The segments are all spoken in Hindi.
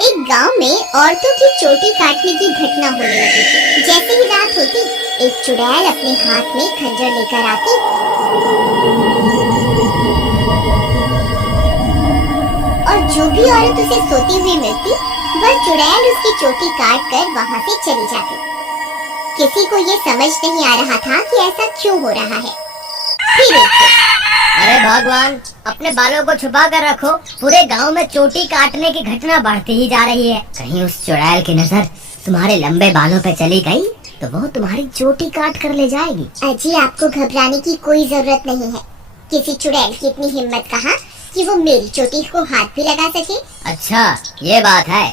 एक गांव में औरतों की चोटी काटने की घटना होने लगी थी। जैसे ही रात होती, एक चुड़ैल अपने हाथ में खंजर लेकर आती और जो भी औरत उसे सोती हुई मिलती, वह चुड़ैल उसकी चोटी काट कर वहाँ से चली जाती। किसी को ये समझ नहीं आ रहा था कि ऐसा क्यों हो रहा है। फिर एक दिन, अरे भगवान, अपने बालों को छुपा कर रखो। पूरे गांव में चोटी काटने की घटना बढ़ती ही जा रही है। कहीं उस चुड़ैल की नजर तुम्हारे लंबे बालों पे चली गई तो वो तुम्हारी चोटी काट कर ले जाएगी। अजी, आपको घबराने की कोई जरूरत नहीं है। किसी चुड़ैल की इतनी हिम्मत कहाँ कि वो मेरी चोटी को हाथ भी लगा सके। अच्छा, ये बात है।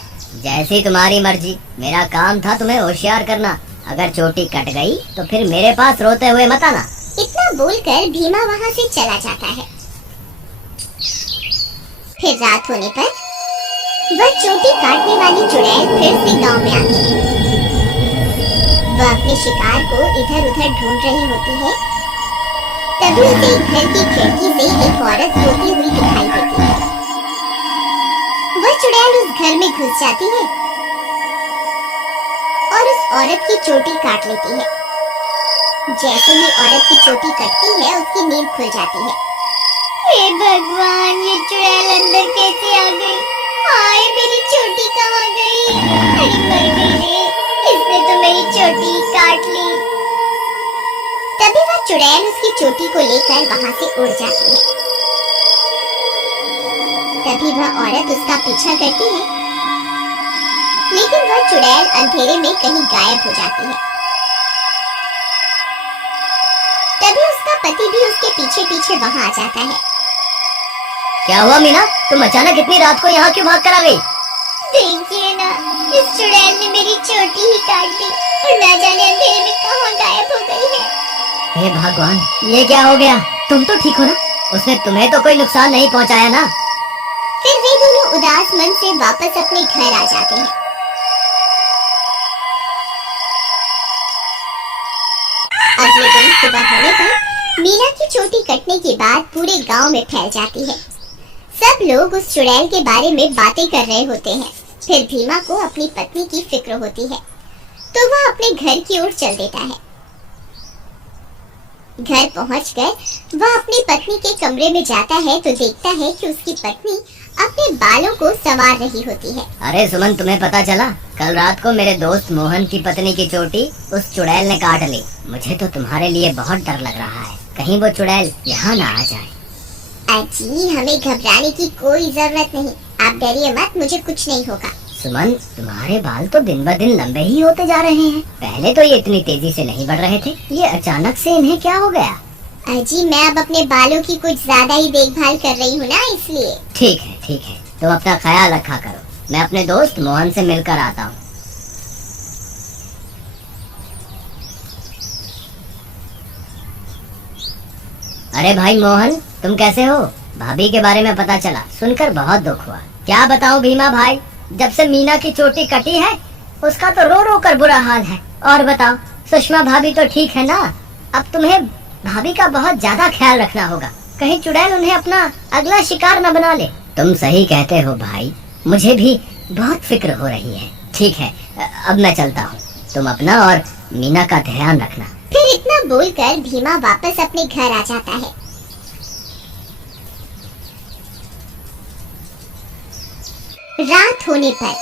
जैसी तुम्हारी मर्जी। मेरा काम था तुम्हें होशियार करना। अगर चोटी कट गई तो फिर मेरे पास रोते हुए मत आना। इतना बोलकर भीमा वहाँ से चला जाता है। फिर रात होने पर वह चोटी काटने वाली चुड़ैल फिर से गांव में आती है। वह अपने शिकार को इधर उधर ढूंढ रही होती है। तभी उसे घर की खिड़की से एक औरत रोती हुई दिखाई देती है। वह चुड़ैल उस घर में घुस जाती है और उस औरत की चोटी काट लेती है। जैसे ही औरत की चोटी कटती है, उसकी नींद खुल जाती है। हे भगवान, ये चुड़ैल अंदर कैसे आ गई? हाय, मेरी चोटी कहाँ गई? अरे मर गई रे, इसने तो मेरी चोटी काट ली। तभी वह चुड़ैल उसकी चोटी को लेकर वहाँ से उड़ जाती है। तभी वह औरत उसका पीछा करती है, लेकिन वह चुड़ैल अंधेरे में कहीं गायब हो जाती है। तभी उसका पति भी उसके पीछे पीछे वहाँ आ जाता है। क्या हुआ मीना, तुम अचानक इतनी रात को यहाँ क्यों भाग कर आ गई? देखिए ना, इस चुड़ैल ने मेरी चोटी ही काट दी और ना जाने अंधेरे में कहाँ गायब हो गई है। हे भगवान, ये क्या हो गया? तुम तो ठीक हो ना? उसने तुम्हें तो कोई नुकसान नहीं पहुँचाया ना? फिर वे दोनों उदास मन से वापस अपने घर आ जाते हैं। अगले दिन सुबह होने पर मीना की चोटी कटने के बाद पूरे गांव में फैल जाती है। सब लोग उस चुड़ैल के बारे में बातें कर रहे होते हैं। फिर भीमा को अपनी पत्नी की फिक्र होती है, तो वह अपने घर की ओर चल देता है। घर पहुंचकर वह अपनी पत्नी के कमरे में जाता है तो देखता है कि उसकी पत्नी अपने बालों को संवार रही होती है। अरे सुमन, तुम्हें पता चला? कल रात को मेरे दोस्त मोहन की पत्नी की चोटी उस चुड़ैल ने काट ली। मुझे तो तुम्हारे लिए बहुत डर लग रहा है, कहीं वो चुड़ैल यहाँ ना आ जाए। अजी, हमें घबराने की कोई जरूरत नहीं। आप डरिए मत, मुझे कुछ नहीं होगा। सुमन, तुम्हारे बाल तो दिन ब दिन लंबे ही होते जा रहे हैं। पहले तो ये इतनी तेजी से नहीं बढ़ रहे थे, ये अचानक से इन्हें क्या हो गया? अजी, मैं अब अपने बालों की कुछ ज्यादा ही देखभाल कर रही हूँ ना, इसलिए। ठीक है ठीक है, तुम अपना ख्याल रखा करो। मैं अपने दोस्त मोहन से मिलकर आता हूँ। अरे भाई मोहन, तुम कैसे हो? भाभी के बारे में पता चला, सुनकर बहुत दुख हुआ। क्या बताऊं भीमा भाई, जब से मीना की चोटी कटी है उसका तो रो रो कर बुरा हाल है। और बताओ, सुषमा भाभी तो ठीक है ना? अब तुम्हें भाभी का बहुत ज्यादा ख्याल रखना होगा, कहीं चुड़ैल उन्हें अपना अगला शिकार न बना ले। तुम सही कहते हो भाई, मुझे भी बहुत फिक्र हो रही है। ठीक है, अब मैं चलता हूँ। तुम अपना और मीना का ध्यान रखना। फिर इतना बोलकर भीमा वापस अपने घर आ जाता है। रात होने पर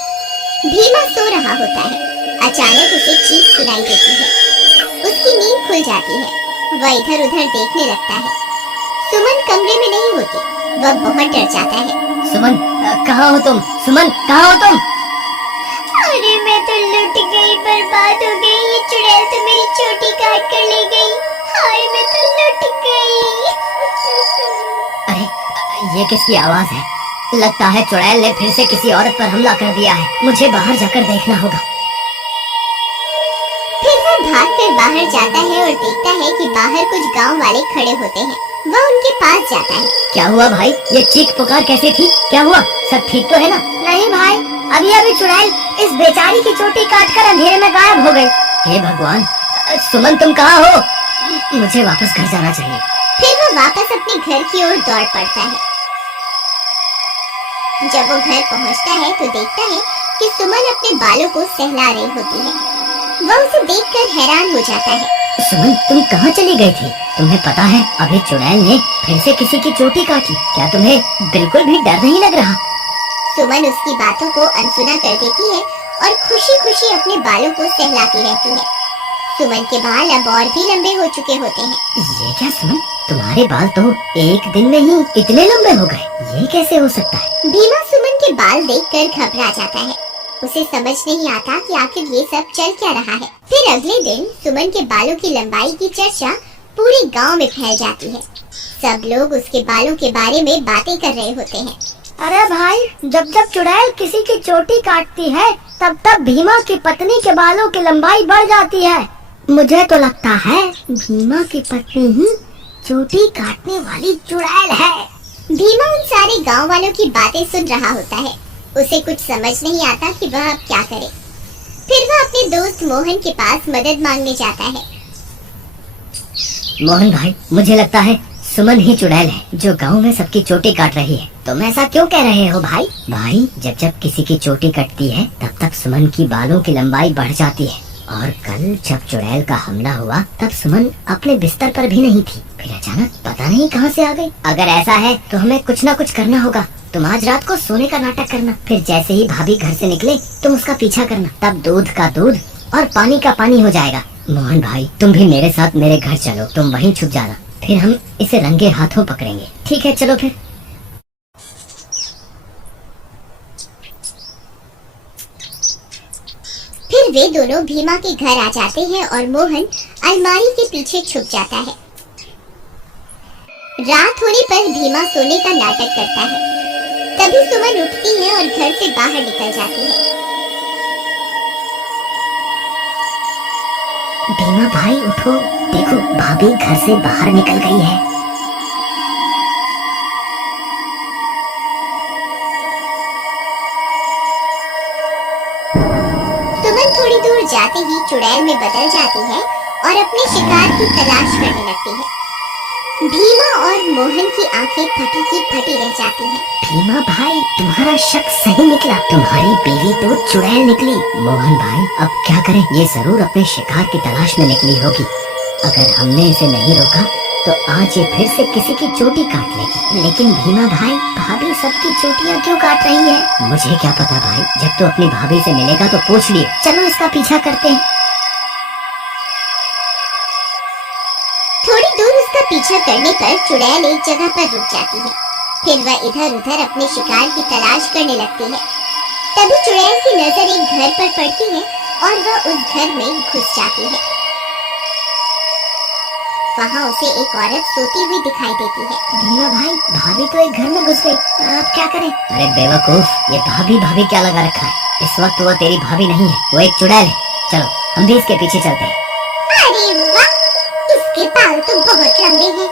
भीमा सो रहा होता है। अचानक उसे चीख सुनाई देती है। उसकी नींद खुल जाती है। वह इधर उधर देखने लगता है। सुमन कमरे में नहीं होती। वह बहुत डर जाता है। सुमन, कहाँ हो तुम? सुमन, कहाँ हो तुम? अरे मैं तो लुट गई, बर्बाद हो गई। ये चुड़ैल तो मेरी चोटी काट कर ले गई। हाय, मैं तो लुट गई। अरे, ये किसकी आवाज है? लगता है चुड़ैल ने फिर से किसी औरत पर हमला कर दिया है। मुझे बाहर जाकर देखना होगा। फिर वह भागकर बाहर जाता है और देखता है कि बाहर कुछ गांव वाले खड़े होते हैं। वह उनके पास जाता है। क्या हुआ भाई? ये चीख पुकार कैसी थी? क्या हुआ? सब ठीक तो है ना? नहीं भाई, अभी अभी चुड़ैल इस बेचारी की चोटी काटकर अंधेरे में गायब हो गई। हे भगवान, सुमन तुम कहाँ हो? मुझे वापस घर जाना चाहिए। फिर वह वापस अपने घर की ओर दौड़ पड़ता है। जब वो घर पहुंचता है तो देखता है कि सुमन अपने बालों को सहला रही होती है। वह उसे देखकर हैरान हो जाता है। सुमन, तुम कहाँ चली गई थी? तुम्हें पता है अभी चुड़ैल ने फिर से किसी की चोटी काटी। क्या तुम्हें बिल्कुल भी डर नहीं लग रहा? सुमन उसकी बातों को अनसुना कर देती है और खुशी खुशी अपने बालों को सहलाती रहती है। सुमन के बाल अब और भी लंबे हो चुके होते हैं। ये क्या सुमन, तुम्हारे बाल तो एक दिन में ही इतने लंबे हो गए, ये कैसे हो सकता है? भीमा सुमन के बाल देखकर घबरा जाता है। उसे समझ नहीं आता कि आखिर ये सब चल क्या रहा है। फिर अगले दिन सुमन के बालों की लंबाई की चर्चा पूरे गांव में फैल जाती है। सब लोग उसके बालों के बारे में बातें कर रहे होते हैं। अरे भाई, जब जब चुड़ैल किसी की चोटी काटती है तब तब भीमा की पत्नी के बालों की लंबाई बढ़ जाती है। मुझे तो लगता है भीमा की पत्नी ही चोटी काटने वाली चुड़ैल है। भीमा उन सारे गांव वालों की बातें सुन रहा होता है। उसे कुछ समझ नहीं आता कि वह अब क्या करे। फिर वह अपने दोस्त मोहन के पास मदद मांगने जाता है। मोहन भाई, मुझे लगता है सुमन ही चुड़ैल है जो गांव में सबकी चोटी काट रही है। तुम ऐसा क्यों कह रहे हो भाई? भाई, जब जब किसी की चोटी कटती है तब तक सुमन की बालों की लंबाई बढ़ जाती है। और कल जब चुड़ैल का हमला हुआ तब सुमन अपने बिस्तर पर भी नहीं थी, फिर अचानक पता नहीं कहां से आ गई। अगर ऐसा है तो हमें कुछ ना कुछ करना होगा। तुम आज रात को सोने का नाटक करना, फिर जैसे ही भाभी घर से निकले तुम उसका पीछा करना, तब दूध का दूध और पानी का पानी हो जाएगा। मोहन भाई, तुम भी मेरे साथ मेरे घर चलो, तुम वहीं छुप जाना, फिर हम इसे रंगे हाथों पकड़ेंगे। ठीक है, चलो फिर। फिर वे दोनों भीमा के घर आ जाते हैं और मोहन अलमारी के पीछे छुप जाता है। रात होने पर भीमा सोने का नाटक करता है। तभी सुमन उठती है और घर से बाहर निकल जाती है। भीमा भाई उठो, देखो भाभी घर से बाहर निकल गई है। सुमन थोड़ी दूर जाते ही चुड़ैल में बदल जाती है और अपने शिकार की तलाश करने लगती है। भीमा और मोहन की आंखें फटी की फटी रह जाती हैं। भीमा भाई, तुम्हारा शक सही निकला, तुम्हारी बीवी तो चुड़ैल निकली। मोहन भाई, अब क्या करें? ये जरूर अपने शिकार की तलाश में निकली होगी। अगर हमने इसे नहीं रोका तो आज ये फिर से किसी की चोटी काट लेगी। लेकिन भीमा भाई, भाभी सबकी चोटियाँ क्यों काट रही है? मुझे क्या पता भाई, जब तो अपनी भाभी से मिलेगा तो पूछ लियो। चलो इसका पीछा करते हैं। थोड़ी दूर उसका पीछा करने पर चुड़ैल एक जगह पर रुक जाती है। फिर वह इधर उधर अपने शिकार की तलाश करने लगती है। तभी चुड़ैल की नजर एक घर पर पड़ती है और वह उस घर में घुस जाती है। वहाँ उसे एक औरत सोती हुई दिखाई देती है। भीमा भाई, भाभी तो एक घर में घुस गई, अब क्या करें? अरे बेवकूफ, ये भाभी भाभी क्या लगा रखा है? इस वक्त वो तेरी भाभी नहीं है, वो एक चुड़ैल है। चलो हम भी इसके पीछे चलते हैं। अरे वाह, इसके बाल तो बहुत लंबे हैं।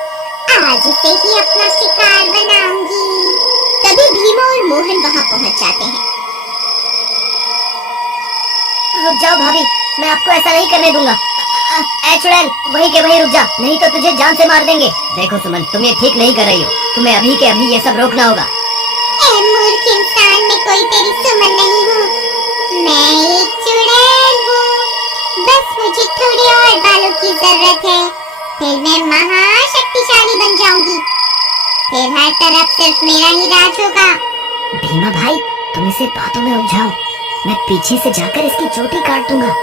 आज इसे ही अपना शिकार बनाऊंगी। तभी भीमा और मोहन वहाँ पहुँच जाते हैं। रुक जाओ भाभी, मैं आपको ऐसा नहीं करने दूंगा। ए चुड़ैल, वहीं के वहीं रुक जा, नहीं तो तुझे जान से मार देंगे। देखो सुमन, तुम ये ठीक नहीं कर रही हो, तुम्हें अभी के अभी ये सब रोकना होगा। ए मूर्ख इंसान, मैं कोई तेरी सुमन नहीं हूँ, मैं एक चुड़ैल हूँ। बस मुझे थोड़ी और बालों की जरूरत है, फिर मैं महाशक्तिशाली बन जाऊंगी। फिर हर तरफ सिर्फ मेरा ही राज होगा। भीमा भाई, तुम इसे बातों में उलझाओ, मैं पीछे से जाकर इसकी चोटी काट दूंगा।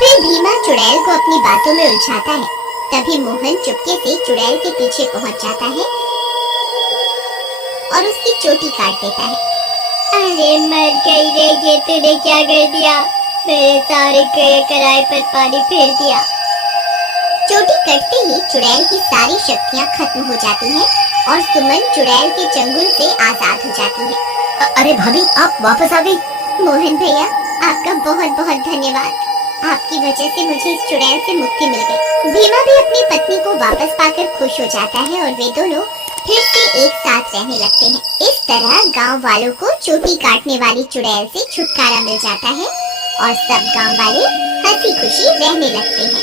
फिर भीमा चुड़ैल को अपनी बातों में उलझाता है। तभी मोहन चुपके से चुड़ैल के पीछे पहुंच जाता है और उसकी चोटी काट देता है। अरे मर गई रे, ये तूने क्या कर दिया? मेरे सारे कराए पर पानी फेर दिया। चोटी कटते ही चुड़ैल की सारी शक्तियाँ खत्म हो जाती हैं और सुमन चुड़ैल के चंगुल से आजाद हो जाती है। अरे भाभी, आप वापस आ गई। मोहन भैया, आपका बहुत बहुत धन्यवाद। आपकी वजह से मुझे इस चुड़ैल से मुक्ति मिल गई। भीमा भी अपनी पत्नी को वापस पाकर खुश हो जाता है और वे दोनों फिर से एक साथ रहने लगते हैं। इस तरह गांव वालों को चोटी काटने वाली चुड़ैल से छुटकारा मिल जाता है और सब गांव वाले हंसी खुशी रहने लगते हैं।